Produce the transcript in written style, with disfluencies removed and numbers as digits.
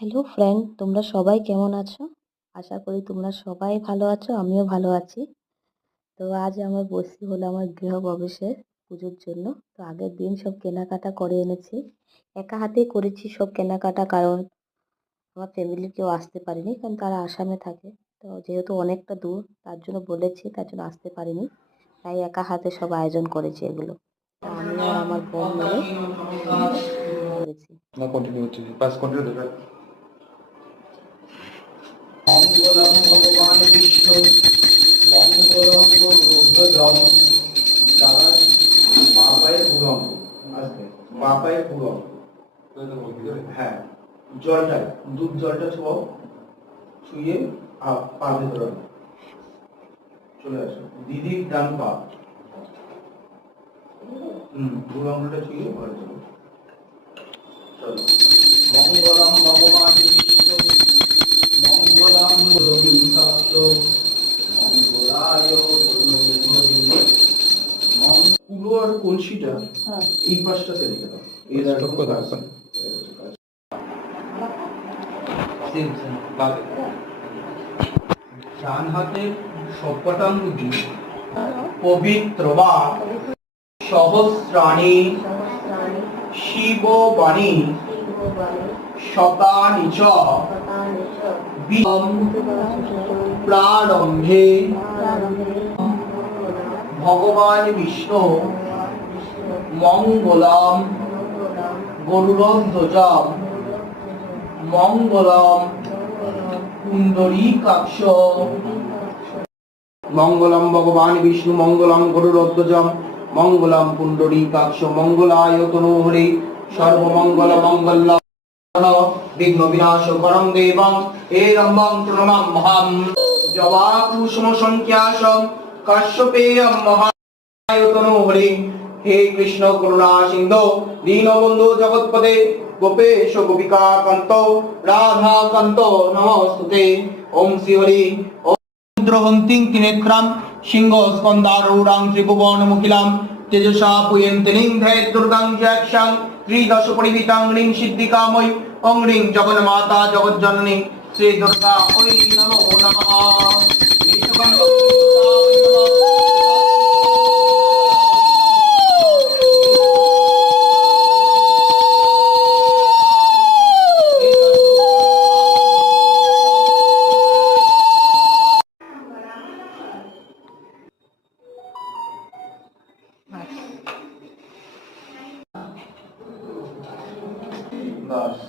Hello friend, তোমরা সবাই কেমন আছো? আশা করি তোমরা সবাই ভালো আছো, আমিও ভালো আছি। তো আজ আমার বসি হলো আমার গৃহপ্রবেশের পুজোর জন্য। তো আগের দিন সব কেনাকাটা করে এনেছি। একা হাতেই করেছি সব কেনাকাটা, কারণ আমার ফ্যামিলির কেউ আসতে পারেনি, কারণ তারা আসামে থাকে। তো যেহেতু অনেকটা দূর, তার জন্য বলেছি, তার জন্য আসতে পারিনি। তাই একা হাতে সব আয়োজন করেছি এগুলো। তো আমি আর আমার বোন মিলে করেছি। না কন্টিনিউ হচ্ছে, বাস কন্টিনিউ দেবে। মঙ্গলম ভগবান বিষ্ণু মঙ্গলম রুদ্রম দাদার বাপায়ের পুরম আসবে বাপায়ের পুরম। হ্যাঁ, জলটা দুধ জলটা ছোঁয়াও, ছুঁয়ে পা ভেতরে চলে আসো। দিদির ডান পা বুড়ো আঙুলটা ছুঁয়ে ঘরে চলো। চলো। মঙ্গলম ভগবান বিষ্ণু মঙ্গলম রবি শাস্ত্র মঙ্গলায় পুরো আর কলসিটা এই পাশটাতে রেখে দাও। এর আর স্টপ করে দাও। ডান হাতের সবকটা আঙ্গুলি পবিত্র বা সহস্রাণী শিববাণী শতানি চ প্রারম্ভে ভগবান বিষ্ণু মঙ্গলম গরুড়ধ্বজম মঙ্গলম পুণ্ডরীকাক্ষ। মঙ্গলম ভগবান বিষ্ণু মঙ্গলম গরুড়ধ্বজম মঙ্গলম পুণ্ডরীকাক্ষ মঙ্গলায় তনুহরি সর্বমঙ্গল মঙ্গল বিঘ্ন বিনাশ করং দেবং এরম্বং প্রণমাম্যহম জবা কুসুম সংখ্যাসম কাশ্যপেয়ম মহায়তনো হরি। হে কৃষ্ণ করুণা সিন্ধু দীনবন্ধু জগৎপদে গোপেশ গোপিকা কান্ত রাধা কান্ত নমস্তুতে। ওম শ্রী হরি রুদ্রহন্তিং ত্রিনেত্রাম সিংহ স্কন্দারূঢ়াং ত্রিভুবন মুখিলাম তেজসা পুয়ন্তিনিং ধ্যায়ত দুর্গাং জ্যাক্ষাং ত্রিদশ পরিবিতাং রিং সিদ্ধিকাময়ী ওং রিং জগন্মাতা জগজ্জননী শ্রী দুর্গা ওই নমো নমঃ।